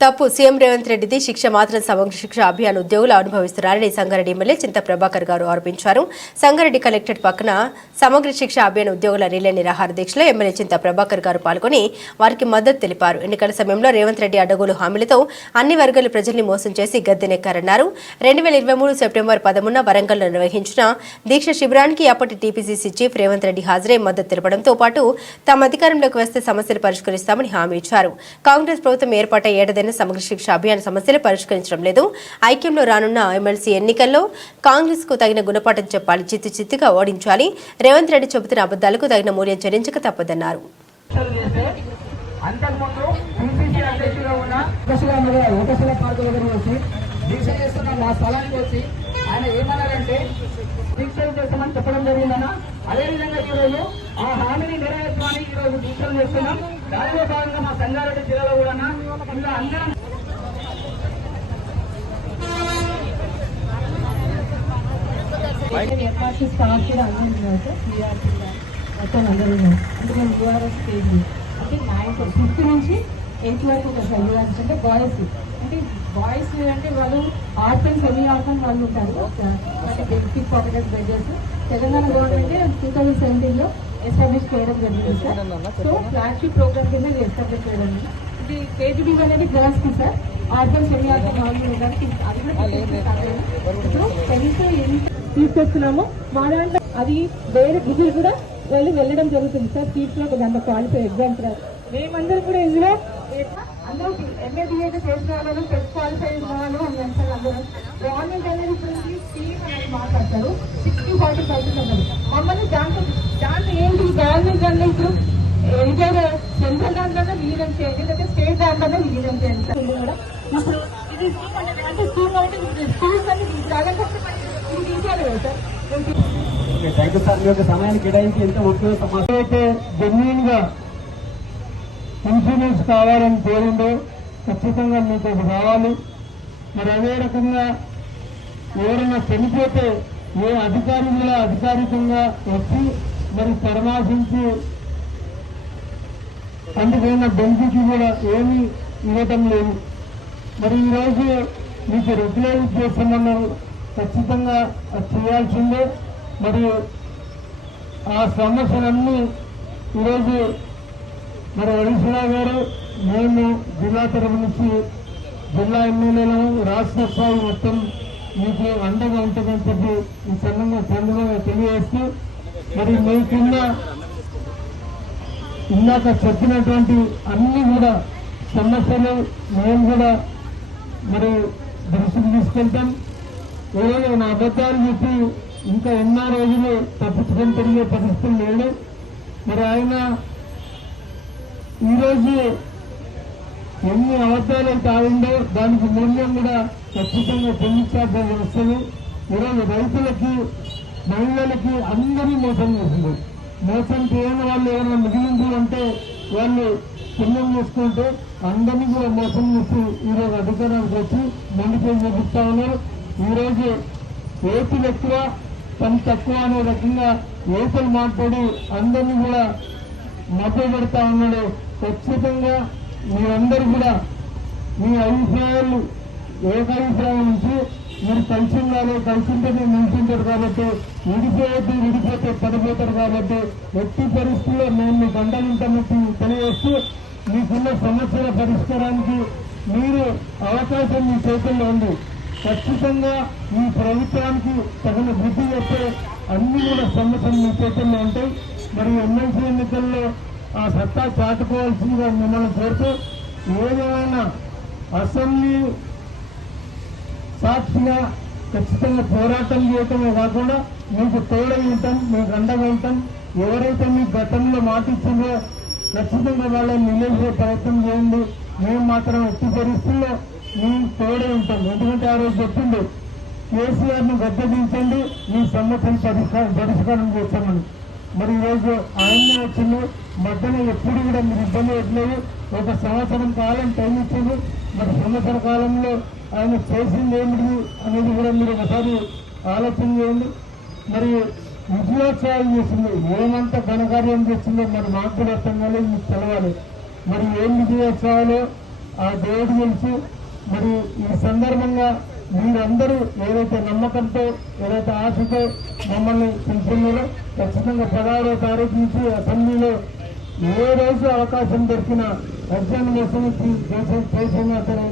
తప్పు సీఎం రేవంత్ రెడ్డిది శిక్ష మాత్రం సమగ్ర శిక్ష అభియాన్ ఉద్యోగులు అనుభవిస్తున్నారని సంగారెడ్డి ఎమ్మెల్యే చింత ప్రభాకర్ గారు ఆరోపించారు. సంగారెడ్డి కలెక్టరేట్ పక్కన సమగ్ర శిక్ష అభియాన్ ఉద్యోగుల రిలే నిరాహార దీక్షలో ఎమ్మెల్యే చింత ప్రభాకర్ గారు పాల్గొని వారికి మద్దతు తెలిపారు. ఎన్నికల సమయంలో రేవంత్ రెడ్డి అడ్డగోలు హామీలతో అన్ని వర్గాల ప్రజల్ని మోసం చేసి గద్దెనెక్కారన్నారు. 2023 సెప్టెంబర్ 10న వరంగల్లో నిర్వహించిన దీక్ష శిబిరానికి అప్పటి టీపీసీసీ చీఫ్ రేవంత్ రెడ్డి హాజరై మద్దతు తెలపడంతో పాటు తమ అధికారంలోకి వస్తే సమస్యలు పరిష్కరిస్తామని హామీ ఇచ్చారు. కాంగ్రెస్ ప్రభుత్వం ఏర్పాటై ఏడాది సమగ్ర శిక్ష అభియాన్ సమస్యలు పరిష్కరించడం లేదు. ఐక్యంలో రానున్న ఎమ్మెల్సీ ఎన్నికల్లో కాంగ్రెస్ కు తగిన గుణపాఠం చెప్పాలి, చిత్తుగా ఓడించాలి. రేవంత్ రెడ్డి చెబుతున్న అబద్దాలకు తగిన మూల్యం చెల్లించక తప్పదన్నారు. ఆయన ఏమన్నారంటే దీక్షలు చేస్తామని చెప్పడం జరిగిందన్న. అదేవిధంగా ఈరోజు ఆ హామీని నెరవేర్చమని ఈరోజు దీక్షలు చేస్తున్నాం. దానిలో భాగంగా మా సంగారెడ్డి జిల్లాలో కూడా ఇలా అందరం అంటే 5th నుంచి 8th వరకు అంటే బాయ్స్ అంటే వాళ్ళు ఆర్ట్స్ అండ్ సెమీ ఆర్ట్స్ అని వాళ్ళు ఉంటారు. బెనిఫిట్ పాకెట్ బెడ్జెస్ తెలంగాణ గవర్నమెంట్ 2017లో ఎస్టాబ్లిష్ చేయడం జరిగింది సార్. సో ఫ్లాగ్షిప్ ప్రోగ్రామ్ కింద ఎస్టాబ్లిష్ చేయడం. ఇది కేజీబీ అనేది గర్ల్స్ కి sir, arts and semi arts వాళ్ళు ఉండడానికి అది కూడా 10th తీసుకొస్తున్నాము. మా దాంట్లో అది వేరే డిగ్రీ కూడా వెళ్ళడం జరుగుతుంది సార్. సీట్స్ లో దాంట్లో క్వాలిఫై ఎగ్జామ్స్ రాదు. మేమందరం కూడా ఇందులో అందరూ ఎంఏబీఏ చేసిన వాళ్ళు టెస్ట్ క్వాలిఫై అయిన వాళ్ళు అన్నారు సార్. అందరూ గవర్నమెంట్ అనేది ఇప్పుడు స్కీమ్ అనేది మాట్లాడతారు 60-40% అన్నారు. మమ్మల్ని దాంట్లో ఏంటి గవర్నమెంట్ దాంట్లో ఇప్పుడు ఏదైనా సెంట్రల్ దాంట్లోనే విలీనం చేయండి, లేదా స్టేట్ దాంట్లోనే విలీనం చేయండి సార్. కూడా ఇప్పుడు ఇది అంటే స్కూల్ అంటే స్కూల్స్ అన్ని చాలా కష్టపడి ఇది తీసేయాలి కదా సార్. Thank you sir. మీ యొక్క సమయాన్ని కేటాయించి ఎంత ఉపయోగ జెన్యున్ గా ఇన్సూరెన్స్ కావాలని కోరిందో ఖచ్చితంగా మీకు అది కావాలి. మరి అదే రకంగా ఎవరైనా చనిపోతే ఏ అధికారి కూడా అధికారికంగా వచ్చి మరి పరామర్శించి అందుకైనా బెనిఫిట్ కూడా ఏమీ ఇవ్వటం లేదు. మరి ఈరోజు మీకు రెగ్యులైజ్ చేస్తామన్నారు, ఖచ్చితంగా అది చేయాల్సిందే. మరి ఆ సమస్యలన్నీ ఈరోజు మరి హరీశ్రావు గారు మేము జిల్లా తరఫు నుంచి జిల్లా ఎమ్మెల్యేలను రాష్ట్ర స్థాయి మొత్తం మీకు అండగా ఉంటుందని చెప్పి ఈ సందర్భంగా తెలియజేస్తూ మరి మీకున్న ఇందాక చెప్పినటువంటి అన్ని కూడా సమస్యలు మేము కూడా మరి దృష్టికి తీసుకెళ్తాం. ఏదో నా అబద్ధాలు చెప్పి ఇంకా ఎన్నో రోజులు తప్పించుకొని తిరిగే పరిస్థితులు లేడు. మరి ఆయన ఈరోజు ఎన్ని అబద్ధాలు అయితే ఆడిందో దానికి మూల్యం కూడా ఖచ్చితంగా చెల్లించాల్సి వస్తుంది. ఈరోజు రైతులకి, మహిళలకి అందరినీ మోసం చేసింది. మోసం చేయని వాళ్ళు ఏమైనా మిగిలింది అంటే వాళ్ళు పుణ్యం చేసుకుంటే అందరినీ కూడా మోసం చేసి ఈరోజు అధికారానికి వచ్చి మండిపోయి చూపిస్తా ఉన్నారు. ఈరోజు ఏతులు ఎక్కువ పని తక్కువ అనే రకంగా ఏతులు మాట్లాడి అందరినీ కూడా మభ్య పెడతా ఉన్నాడు. ఖచ్చితంగా మీరందరూ కూడా మీ అభిప్రాయాలు ఏకాభిప్రాయం నుంచి మీరు కలిసి ఉండాలి. కలిసి ఉంటేనే నిలిచింటారు కాబట్టి, విడిపోతే పడిపోతారు కాబట్టి ఎట్టి పరిస్థితుల్లో మేము మీకు అండలుంటామని తెలియజేస్తూ మీకున్న సమస్యల పరిష్కారానికి మీరు అవకాశం మీ చేతుల్లో ఉంది. ఖచ్చితంగా మీ ప్రభుత్వానికి తగిన బుద్ధి చెప్తే అన్ని కూడా సమస్యలు మీ చేతుల్లో ఉంటాయి. మరి ఎమ్మెల్సీ ఎన్నికల్లో ఆ సత్తా చాటుకోవాల్సిందిగా మిమ్మల్ని కోరుతూ ఏదైనా అసెంబ్లీ సాక్షిగా ఖచ్చితంగా పోరాటం చేయటమే కాకుండా మీకు తోడై ఉంటాం, మీకు అండగా ఉంటాం. ఎవరైతే మీకు గతంలో మాట ఇచ్చిందో ఖచ్చితంగా వాళ్ళని నిలిపే ప్రయత్నం చేయండి. మేము మాత్రం ఎట్టి పరిస్థితుల్లో మేము తోడై ఉంటాం. ఎందుకంటే ఆ రోజు చెప్పింది కేసీఆర్ను గద్దెదించండి, మీ సమస్యను పరిష్కారం చేస్తామని. మరి ఈరోజు ఆయనే వచ్చింది. మధ్యలో ఎప్పుడు కూడా మీరు ఇబ్బంది పెట్టలేదు. 1 సంవత్సరం కాలం టైం ఇచ్చింది. మరి సంవత్సర కాలంలో ఆయన చేసింది ఏమిటి అనేది కూడా మీరు ఒకసారి ఆలోచన చేయండి. మరి విజయోత్సవాలు చేసింది, ఏమంతా ఘనకార్యం చేసిందో మరి మాకు కూడా అర్థం కాలేదు, మీకు తెలవాలి. మరి ఏం విజయోత్సవాలు ఆ దేవుడు తెలుసు. మరి ఈ సందర్భంగా మీరందరూ ఏదైతే నమ్మకంతో ఏదైతే ఆశతో మమ్మల్ని పిలుచున్నారో ఖచ్చితంగా 16వ తారీఖు నుంచి అసెంబ్లీలో ఏ రోజు అవకాశం దొరికినా ఎగ్జామినేషన్ చేసినా సరే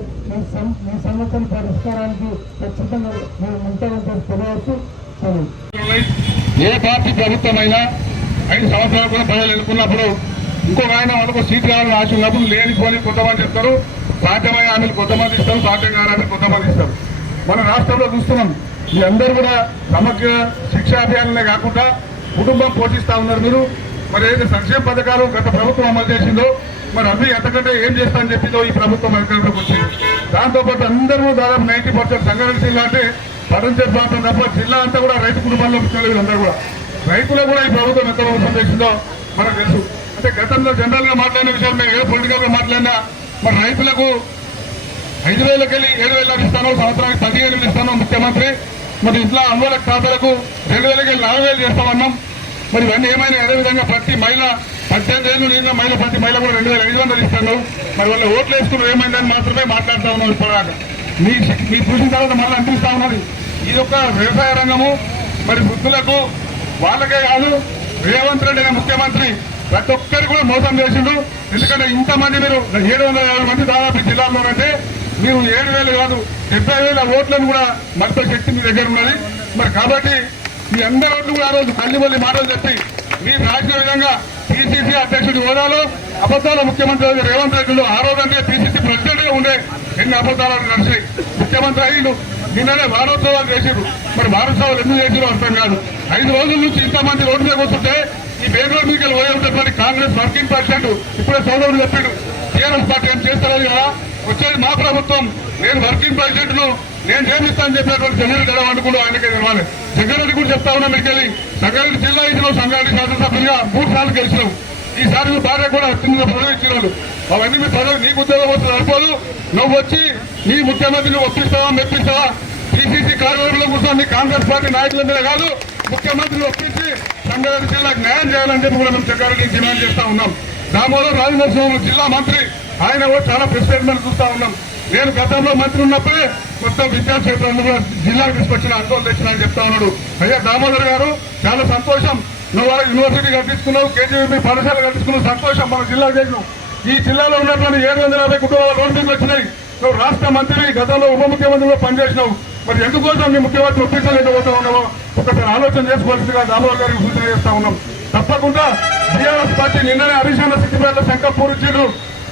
మీ సమస్యల పరిష్కారానికి ఖచ్చితంగా మేము ఉంటామని తెలియవచ్చు. ఏ పార్టీ ప్రభుత్వమైనా 5 సంవత్సరాలు కూడా ప్రజలు ఎన్నుకున్నప్పుడు ఇంకొక ఆయన వాళ్ళకు సీట్ కావాలని ఆశ ఉన్నప్పుడు లేనిపోని కొంతమంది చెప్తారు, సాధ్యమైన హామీలు కొంతమంది ఇస్తారు, సాధ్యం కాని హామీలు కొంతమంది ఇస్తారు. మన రాష్ట్రంలో చూస్తున్నాం, మీ అందరూ కూడా సమగ్ర శిక్షా అభియాన్లే కాకుండా కుటుంబం పోషిస్తా ఉన్నారు. మీరు మరి ఏదైతే సంక్షేమ పథకాలు గత ప్రభుత్వం అమలు చేసిందో మరి అవి ఎంతకంటే ఏం చేస్తా అని చెప్పిందో ఈ ప్రభుత్వం అధికారంలోకి వచ్చింది. దాంతోపాటు అందరూ దాదాపు 90% సంగారెడ్డి జిల్లా అంటే పడంచేరు ప్రాంతం తప్ప జిల్లా అంతా కూడా రైతు కుటుంబాల్లో ముఖ్యమైన అందరూ కూడా రైతులు కూడా ఈ ప్రభుత్వం ఎంత మోసం చేసిందో మనకు తెలుసు. అంటే గతంలో జనరల్ గా మాట్లాడిన విషయాలు మేము ఏ పొలిటికల్ గా మాట్లాడినా మరి రైతులకు 5,000 వెళ్ళి 7,000 ఇస్తాను, సంవత్సరానికి 15,000 ఇస్తాను ముఖ్యమంత్రి. మరి ఇట్లా అమ్మల ఖాతాలకు 2,000 వెళ్ళి 4,000 చేస్తామన్నాం. మరి ఇవన్నీ ఏమైనా అదేవిధంగా ప్రతి మహిళ 18 ఏళ్ళు నిన్న మహిళ ప్రతి మహిళ కూడా 2,500 ఇస్తాను. మరి వాళ్ళు ఓట్లు వేసుకున్నారు ఏమైందని మాత్రమే మాట్లాడుతూ ఉన్నారు. ఇప్పటిదాకా మీ చూసిన తర్వాత మళ్ళీ అనిపిస్తా ఉన్నది ఇది ఒక వ్యవసాయ రంగము. మరి వృద్ధులకు వాళ్ళకే కాదు, రేవంత్ రెడ్డి అనే ముఖ్యమంత్రి ప్రతి ఒక్కరు కూడా మోసం చేసిండు. ఎందుకంటే ఇంతమంది మీరు 750 మంది దాదాపు జిల్లాలోనంటే మీరు 7,000 కాదు 70,000 ఓట్లను కూడా మరింత శక్తి మీ దగ్గర ఉన్నది. మరి కాబట్టి మీ అందరి ఓట్లు కూడా ఆ రోజు మళ్ళీ మాటలు చెప్పి మీరు రాసిన విధంగా పిసిసి అధ్యక్షుడి హోదాలో అబద్దాల ముఖ్యమంత్రి రేవంత్ రెడ్డిలో ఆ రోజు అంటే పిసిసి ప్రెసిడెంట్ గా ఉండే ఎన్ని అబద్దాలు నడిచాయి. ముఖ్యమంత్రి అయ్యిండు, నిన్ననే వారోత్సవాలు చేసిరు. మరి వారోత్సవాలు ఎందుకు చేసిరో అర్థం కాదు. 5 రోజుల నుంచి ఇంతమంది రోడ్డు మీద వస్తుంటే ఈ బెంగళూరు మీకు పోయి ఉన్నటువంటి కాంగ్రెస్ వర్కింగ్ ప్రెసిడెంట్ ఇప్పుడే సోదరుడు చెప్పాడు, టీఆర్ఎస్ పార్టీ ఏం చేస్తలేదు కదా, వచ్చేది మా ప్రభుత్వం, నేను వర్కింగ్ ప్రెసిడెంట్ ను నేను చేపిస్తానని చెప్పినటువంటి జగన్ గడవ అనుకుంటూ ఆయనకే తెలవాలి. జగన్ కూడా చెప్తా ఉన్నా మీకు వెళ్ళి సంగారెడ్డి జిల్లా ఇచ్చినావు, సంగారెడ్డి శాసనసభ్యులుగా 3 సార్లు గెలిచినావు. ఈసారి మీ భార్య కూడా అత్యంత పదవి ఇచ్చినాడు. అవన్నీ మీ పదవి నీకు ఉద్యోగం వస్తుంది సరిపోదు. నువ్వు వచ్చి నీ ముఖ్యమంత్రిని ఒప్పిస్తావా మెప్పిస్తావా? పిసిసి కార్యాలయంలో కూర్చొని నీ కాంగ్రెస్ పార్టీ నాయకుల మీద కాదు ముఖ్యమంత్రిని ఒప్పించి సంగారెడ్డి జిల్లాకు న్యాయం చేయాలని చెప్పి కూడా మేము జగ్గారెడ్డిని డిమాండ్ చేస్తా ఉన్నాం. దామోదర్ రాజనరసింహ జిల్లా మంత్రి, ఆయన కూడా చాలా ప్రెసిడెంట్ చూస్తా ఉన్నాం. నేను గతంలో మంత్రి ఉన్నప్పుడే మొత్తం విద్యాక్షేత్రాన్ని కూడా జిల్లాకు తీసుకొచ్చిన ఆందోళన తెచ్చిన అని చెప్తా ఉన్నాడు. అయ్యా దామోదర్ గారు చాలా సంతోషం, నువ్వు వాళ్ళ యూనివర్సిటీ కట్టించుకున్నావు, కేజీబీ పాఠశాల కట్టించుకున్నావు, సంతోషం. మన జిల్లాకు చేసినావు. ఈ జిల్లాలో ఉన్నటువంటి 750 కుటుంబాల రోడ్డు మీకు వచ్చినాయి. నువ్వు రాష్ట్ర మంత్రి, గతంలో ఉప ముఖ్యమంత్రిగా పనిచేసినావు. మరి ఎందుకోసం మీ ముఖ్యమంత్రి ఒప్పించలేకపోతా ఉన్నావో ఒకసారి ఆలోచన చేసుకోవాల్సిందిగా దామోదర్ గారికి సూచన చేస్తా ఉన్నాం. తప్పకుండా టీఆర్ఎస్ పార్టీ నిన్ననే హరీష్ సిద్దిపేటలో శంకర్ పూరించారు.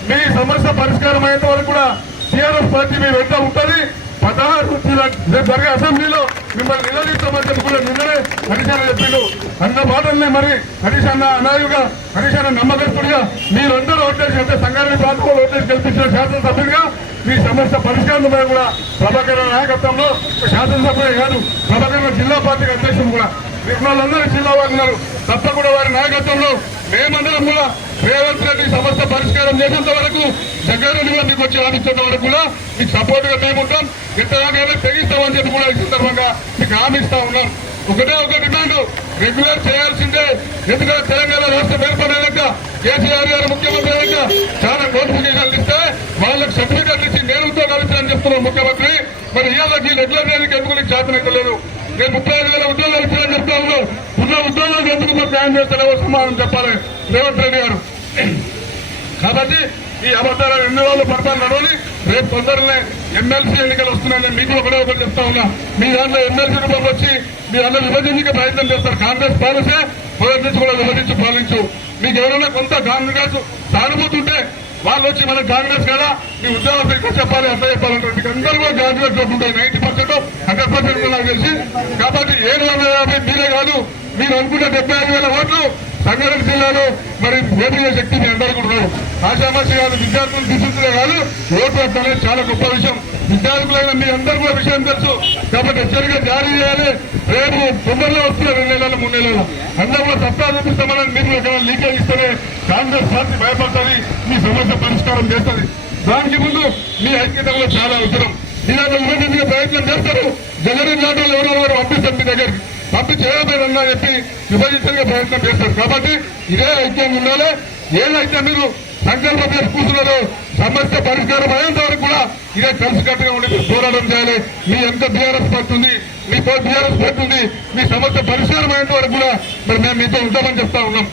మీ సమస్య పరిష్కారం అయ్యేంత వరకు కూడా టీఆర్ఎస్ పార్టీ మీ వెంట ఉంటుంది. 16 రేపు జరిగే అసెంబ్లీలో మిమ్మల్ని నిలదీస్తామని చెప్పి కూడా నిన్ననే హరీష్ అన్న చెప్పిండు. అన్న మాటల్ని మరి హరీష్ అన్న అనాయుగా, హరీష్ అన్న నమ్మకస్తుడిగా మీరందరూ ఓట్లేసి అంటే సంగారెడ్డి ప్రాంతంలో ఓట్లేసి గెలిపించిన శాసనసభ్యుడిగా మీ సమస్య పరిష్కారం కూడా ప్రభాకర్ నాయకత్వంలో శాసనసభ్యుడే కాదు ప్రభాకర్ జిల్లా పార్టీ అధ్యక్షుడు కూడా వాళ్ళందరూ జిల్లా వారు ఉన్నారు. తప్పకుండా వారి నాయకత్వంలో మేమందరం కూడా రేవంత్ రెడ్డి సమస్య పరిష్కారం చేసేంత వరకు జగ్గారెడ్డి కూడా మీకు వచ్చి ఆదించేంత వరకు కూడా మీకు సపోర్ట్ గా మేముంటాం. ఎంతగానో తెగిస్తామని చెప్పి కూడా ఈ సందర్భంగా మీకు హామీ ఇస్తా ఉన్నాం. ఒకటే ఒక డిమాండ్ రెగ్యులర్ చేయాల్సిందే. ఎందుకంటే తెలంగాణ రాష్ట్రం ఏర్పడేదాక కేసీఆర్ గారు ముఖ్యమంత్రి అయ్యాక చాలా నోటిఫికేషన్లు ఇస్తే వాళ్ళకి సర్టిఫికెట్లు ఇచ్చి నేను ఉద్యోగాలు ఇచ్చారని చెప్తున్నారు ముఖ్యమంత్రి. మరి ఇవాళకి రెగ్యులర్ చేయడానికి ఎందుకు నీకు చేతనైతే లేదు. నేను 35,000 ఉద్యోగాలు ఇచ్చారని చెప్తా ఉన్నాను. ఉన్న ఉద్యోగాలు ఎందుకు మీరు ప్లాన్ చేస్తారో సమాధానం చెప్పాలి రేవంత్ రెడ్డి గారు. కాబట్టి ఈ అబద్ధాల 2 రోజుల పరిపాలన నడవని రేపు తొందరనే ఎమ్మెల్సీ ఎన్నికలు వస్తున్నాయని మీకు ఒకటి చెప్తా ఉన్నా. మీ దాంట్లో ఎమ్మెల్సీ రూపంలో వచ్చి మీ అందరూ విభజించే ప్రయత్నం చేస్తారు. కాంగ్రెస్ పాలసే మొదటి నుంచి కూడా విభజించి పాలించు. మీకు ఎవరైనా కొంత కాంగ్రెస్ సానుభూతి ఉంటే వాళ్ళు వచ్చి మనకు కాంగ్రెస్ కదా మీ ఉద్యోగం ఇక్కడ చెప్పాలి అట్లా చెప్పాలంటారు. మీకు అందరూ కూడా కాంగ్రెస్ ఓట్లు ఉంటాయి. 90% 100% నాకు తెలిసి. కాబట్టి 750 మీరే కాదు, మీరు అనుకున్న 75,000 ఓట్లు సంగారెడ్డి జిల్లాలో మరి ఓటింగ్ శక్తి మీ అందరికీ ఉన్నారు. ఆశామాషి కాదు, విద్యార్థులు తీసుకుంటే కాదు ఓటు అనేది చాలా గొప్ప విషయం. విద్యార్థులైన మీ అందరూ కూడా విషయం తెలుసు. కాబట్టి హెచ్చరిక జారీ చేయాలి. రేపు తొందరలో వస్తున్నారు 2 నెలలు 3 నెలలు అందరూ కూడా సత్తా చూపిస్తామని మీరు ఎక్కడ లీకేజ్ ఇస్తేనే కాంగ్రెస్ పార్టీ భయపడుతుంది, మీ సమస్య పరిష్కారం చేస్తుంది. దానికి ముందు మీ ఐక్యత కూడా చాలా అవసరం. ఇలాంటి విభజించే ప్రయత్నం చేస్తారు. జగన్ నాటలు ఎవరెవరు పంపిస్తారు మీ దగ్గరికి, పంపించి ఏమైనా చెప్పి విభజించే ప్రయత్నం చేస్తారు. కాబట్టి ఇదే ఐక్యంగా ఉండాలి. ఏదైతే మీరు సంకల్పం చేసి కూర్చున్నారు. సమస్య పరిష్కారం అయ్యేంత వరకు కూడా ఇదే కలిసికట్టుగా ఉండి పోరాటం చేయాలి. మీ ఎంత బీఆర్ఎస్ పార్టీ ఉంది, మీ బీఆర్ఎస్ పార్టీ ఉంది, మీ సమస్య పరిష్కారం అయ్యేంత వరకు కూడా మరి మేము మీతో ఉంటామని చెప్తా ఉన్నాం.